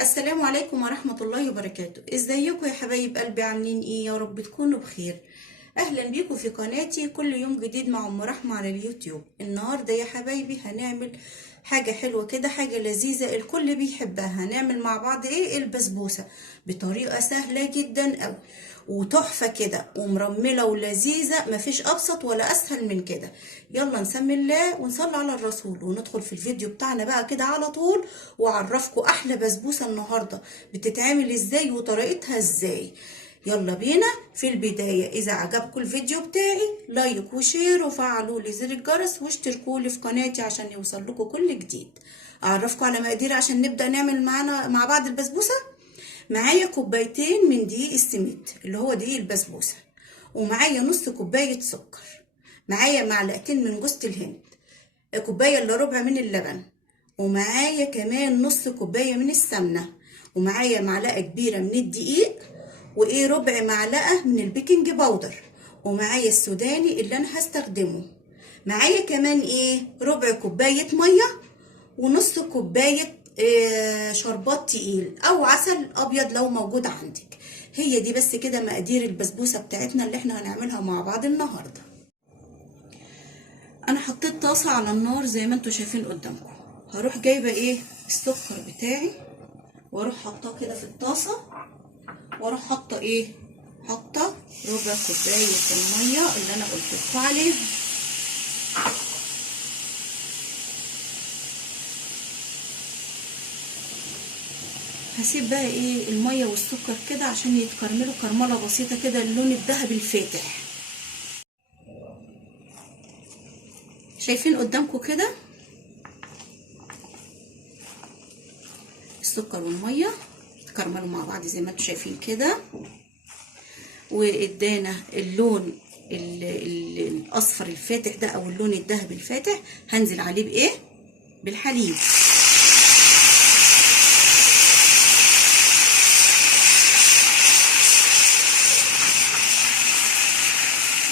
السلام عليكم ورحمة الله وبركاته. ازيكم يا حبايب قلبي؟ عاملين ايه؟ يا رب تكونوا بخير. اهلا بيكم في قناتي كل يوم جديد مع ام رحمة على اليوتيوب. النهاردة يا حبايبي هنعمل حاجة حلوة كده، حاجة لذيذة الكل بيحبها. هنعمل مع بعض ايه؟ البسبوسة بطريقة سهلة جدا اوي وتحفة كده ومرملة ولذيذة، مفيش ابسط ولا اسهل من كده. يلا نسمي الله ونصلي على الرسول وندخل في الفيديو بتاعنا بقى كده على طول، واعرفكم احلى بسبوسة النهاردة بتتعمل ازاي وطريقتها ازاي. يلا بينا. في البداية اذا عجبكم الفيديو بتاعي لايك وشير وفعلوا لي زر الجرس واشتركوا لي في قناتي عشان يوصل لكم كل جديد. اعرفكم على مقادير عشان نبدأ نعمل معانا مع بعض البسبوسة. معايا كوبايتين من دقيق السميد اللي هو دقيق البسبوسة، ومعايا نص كوباية سكر، معايا معلقتين من جوز الهند، كوباية الا ربع من اللبن، ومعايا كمان نص كوباية من السمنة، ومعايا معلقة كبيرة من الدقيق، وايه ربع معلقة من البيكنج باودر، ومعايا السوداني اللي انا هستخدمه. معايا كمان ايه ربع كوباية مية، ونص كوباية شربات تقيل او عسل ابيض لو موجود عندك. هي دي بس كده مقادير البسبوسة بتاعتنا اللي احنا هنعملها مع بعض النهاردة. انا حطيت طاسة على النار زي ما انتوا شايفين قدامكم. هروح جايبة ايه السكر بتاعي واروح حطاه كده في الطاسة، واروح حاطة ايه حاطة ربع كوباية المية اللي انا قلت لكم عليها. هسيب بقى ايه المية والسكر كده عشان يتكرملوا كرملة بسيطة كده اللون الذهبي الفاتح. شايفين قدامكم كده السكر والمية اتكرملوا مع بعض زي ما انتوا شايفين كده، وادانا اللون الاصفر الفاتح ده او اللون الذهبي الفاتح. هنزل عليه بايه؟ بالحليب.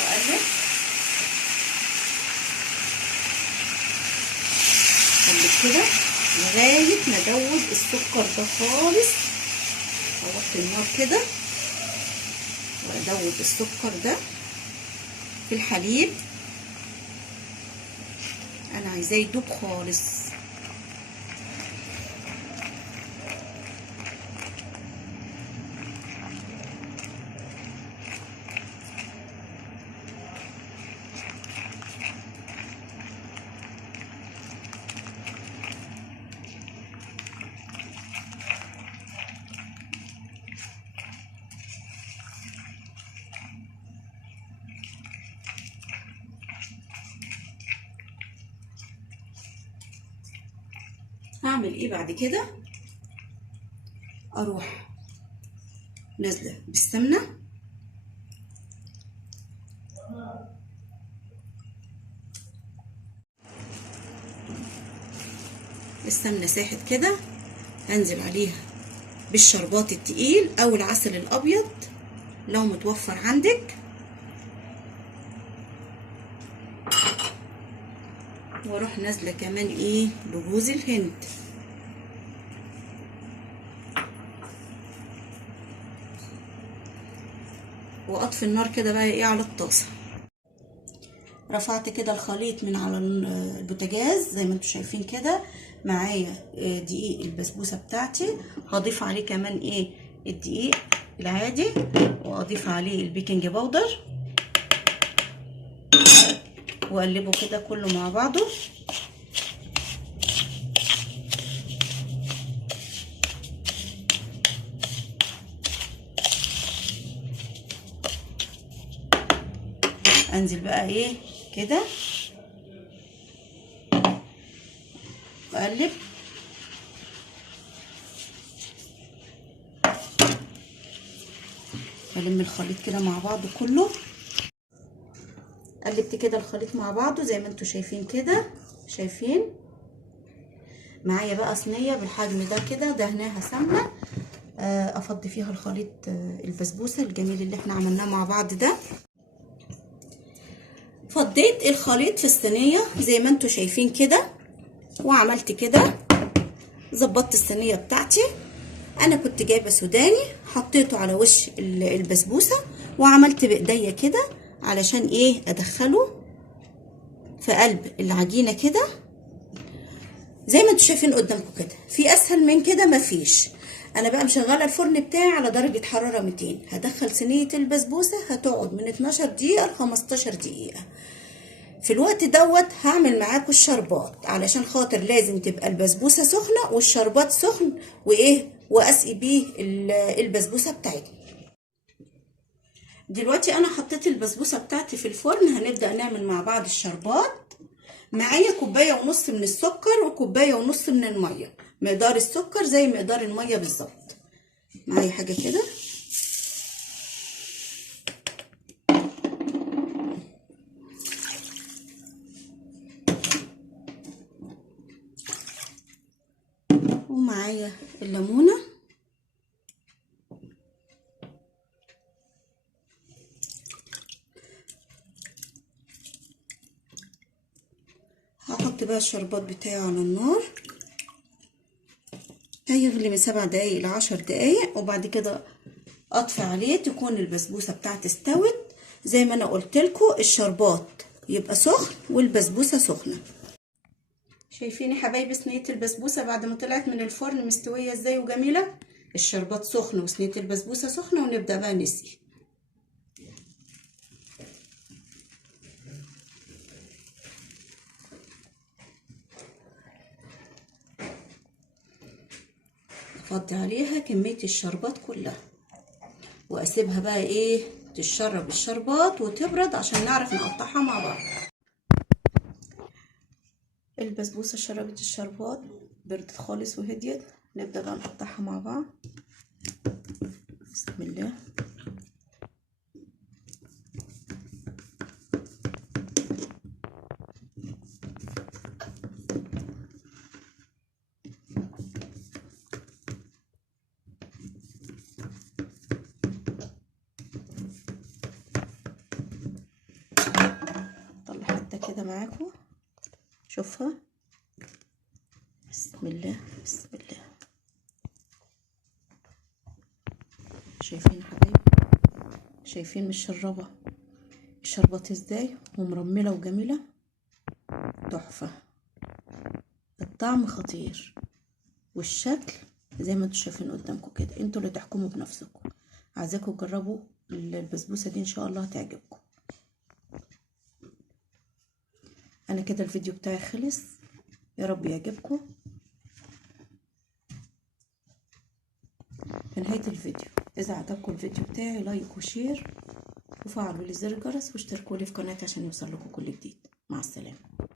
واقلب كده لغايه ما ادوب السكر ده خالص. اوطي النار كده وادوب السكر ده في الحليب. انا عايزاه يدوب خالص. هعمل ايه بعد كده؟ اروح نازله بالسمنه، السمنه ساحت كده. هنزل عليها بالشربات التقيل او العسل الابيض لو متوفر عندك، واروح نازله كمان ايه بجوز الهند. واطفي النار كده بقى ايه على الطاسه. رفعت كده الخليط من على البوتاجاز زي ما انتوا شايفين كده. معايا دقيق البسبوسه بتاعتي، هضيف عليه كمان ايه الدقيق العادي، واضيف عليه البيكنج باودر واقلبه كده كله مع بعضه. انزل بقى ايه كده واقلب. الم الخليط كده مع بعضه كله. قلبت كده الخليط مع بعضه زي ما انتوا شايفين كده. شايفين معايا بقى صينيه بالحجم ده كده دهناها سمنه، افضي فيها الخليط البسبوسه الجميل اللي احنا عملناه مع بعض ده. فضيت الخليط في الصينيه زي ما انتوا شايفين كده، وعملت كده ظبطت الصينيه بتاعتي انا كنت جايبه سوداني، حطيته على وش البسبوسه وعملت بايديا كده علشان ايه ادخله في قلب العجينه كده زي ما انتوا شايفين قدامكم كده. في اسهل من كده مفيش. انا بقى مشغله الفرن بتاعي على درجه حراره 200. هدخل صينيه البسبوسه هتقعد من 12 دقيقه ل 15 دقيقه. في الوقت دوت هعمل معاكم الشربات، علشان خاطر لازم تبقى البسبوسه سخنه والشربات سخن وايه واسقي بيه البسبوسه بتاعتي. دلوقتي انا حطيت البسبوسه بتاعتي في الفرن، هنبدا نعمل مع بعض الشربات. معايا كوبايه ونص من السكر وكوبايه ونص من الميه. مقدار السكر زي مقدار الميه بالظبط. معايا حاجه كده ومعايا الليمونه. هحط بقى الشربات بتاعي على النار، هيغلي من 7 دقايق ل 10 دقايق، وبعد كده اطفي عليه تكون البسبوسه بتاعتي استوت. زي ما انا قلت لكم الشربات يبقى سخن والبسبوسه سخنه. شايفين يا حبايبي صينيه البسبوسه بعد ما طلعت من الفرن مستويه ازاي وجميله؟ الشربات سخن وصينيه البسبوسه سخنه، ونبدا بقى نسقي. افضي عليها كميه الشربات كلها واسيبها بقى ايه تشرب الشربات وتبرد عشان نعرف نقطعها مع بعض. البسبوسه شربت الشربات، بردت خالص وهديت. نبدا بقى نقطعها مع بعض. بسم الله. طلع حتى كده معاكم، شوفها. بسم الله بسم الله. شايفين يا حبايبي؟ شايفين متشربه الشربات ازاي ومرمله وجميله؟ تحفه. الطعم خطير والشكل زي ما انتوا شايفين قدامكم كده. انتوا اللي تحكموا بنفسكم. عايزاكم تجربوا البسبوسه دي ان شاء الله هتعجبكم. انا كده الفيديو بتاعي خلص، يا رب يعجبكم. في نهايه الفيديو اذا عجبكم الفيديو بتاعي لايك وشير وفعلوا لي زر الجرس واشتركوا لي في قناتي عشان يوصل لكم كل جديد. مع السلامه.